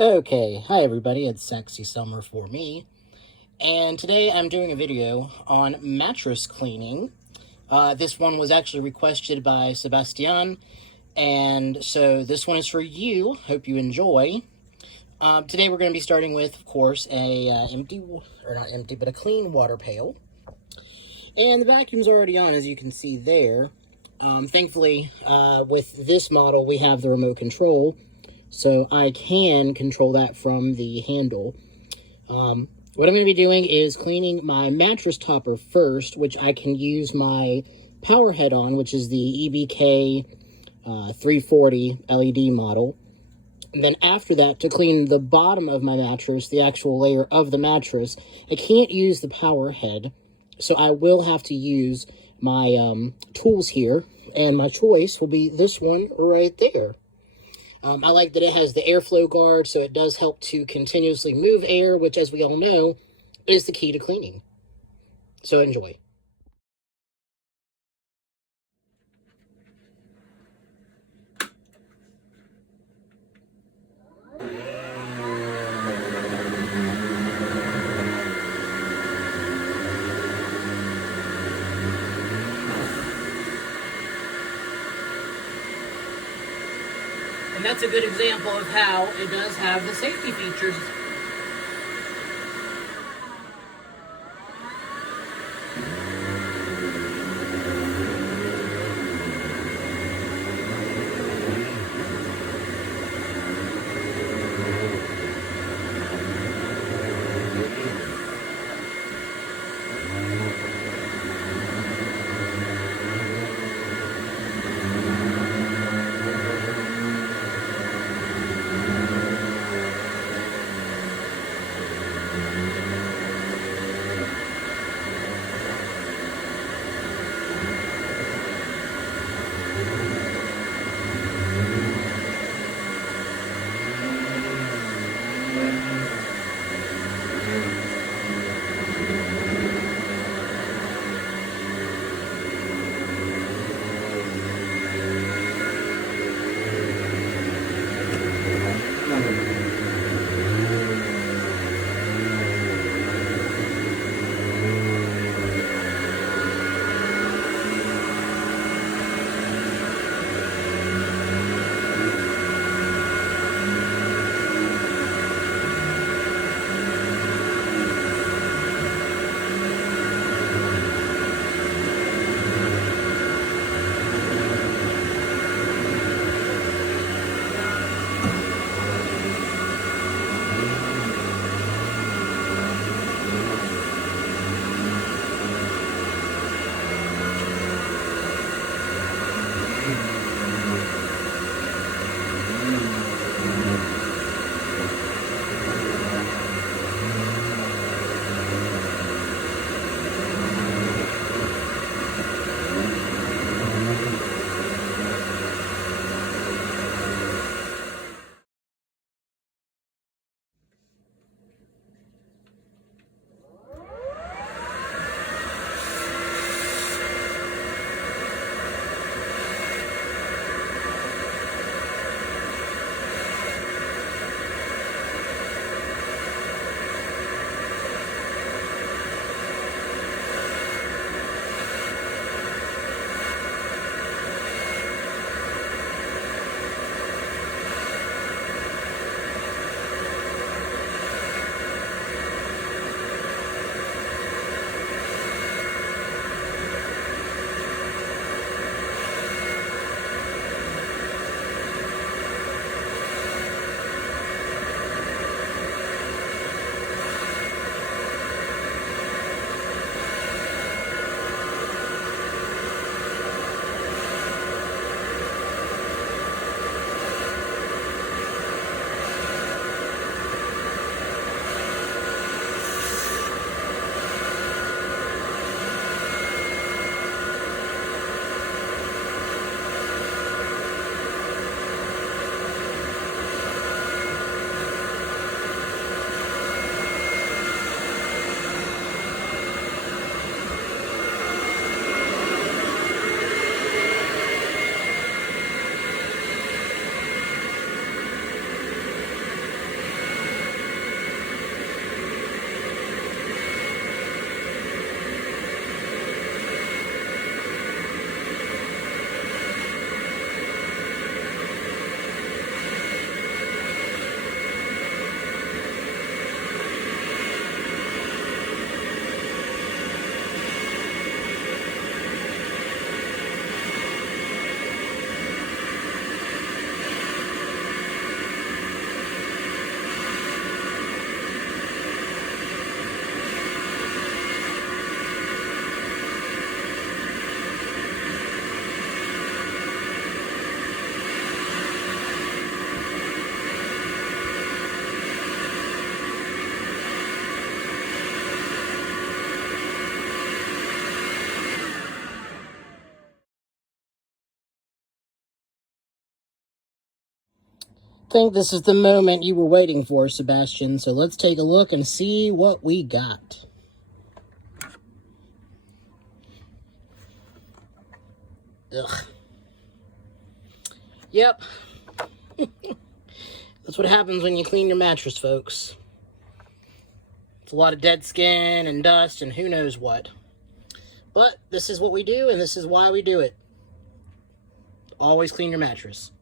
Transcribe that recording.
Okay, hi everybody, it's Sexy Summer for me, and today I'm doing a video on mattress cleaning. This one was actually requested by Sebastian, and so this one is for you. Hope you enjoy. Today we're going to be starting with, of course, a not empty, but a clean water pail. And the vacuum's already on, as you can see there. Thankfully, with this model, we have the remote control, so I can control that from the handle. What I'm going to be doing is cleaning my mattress topper first, which I can use my power head on, which is the EBK 340 LED model. And then after that, to clean the bottom of my mattress, the actual layer of the mattress, I can't use the power head, so I will have to use my tools here, and my choice will be this one right there. I like that it has the airflow guard, so it does help to continuously move air, which, as we all know, is the key to cleaning. So enjoy. And that's a good example of how it does have the safety features. think this is the moment you were waiting for, Sebastian, so let's take a look and see what we got. Ugh. Yep. That's what happens when you clean your mattress, folks. It's a lot of dead skin and dust and who knows what. But this is what we do, and this is why we do it. Always clean your mattress.